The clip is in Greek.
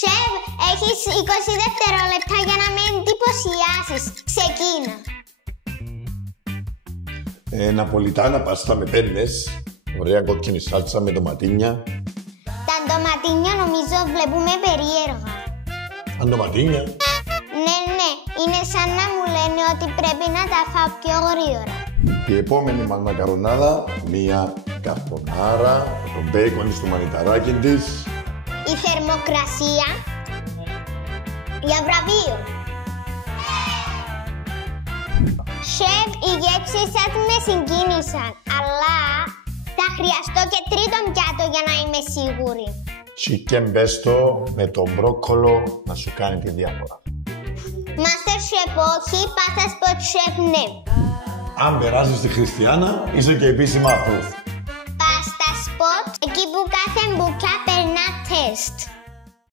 Σεφ, έχεις 20 δευτερόλεπτα για να με εντυπωσιάσεις. Ξεκίνα. Ναπολιτάνα πάστα με πέννες. Ωραία κόκκινη σάλτσα με ντοματίνια. Τα ντοματίνια νομίζω βλέπουμε περίεργα. Αν ντοματίνια. Ναι, είναι σαν να μου λένε ότι πρέπει να τα φάω πιο γρήγορα. Η επόμενη μας μακαρονάδα, μία καρπονάρα, το μπέικον στο μανιταράκι της. Η θερμοκρασία για βραβείο. Σεφ, οι γεύσεις σας με συγκίνησαν, αλλά θα χρειαστώ και τρίτο πιάτο για να είμαι σίγουρη. Chicken pesto με το μπρόκολο να σου κάνει τη διάφορα. Master Chef όχι, Pasta Spot Chef ναι. Αν περάσεις τη Χριστιανά, είσαι και επίσημα approved. Pasta Spot, εκεί που κάθε μπουκιά περνά τεστ.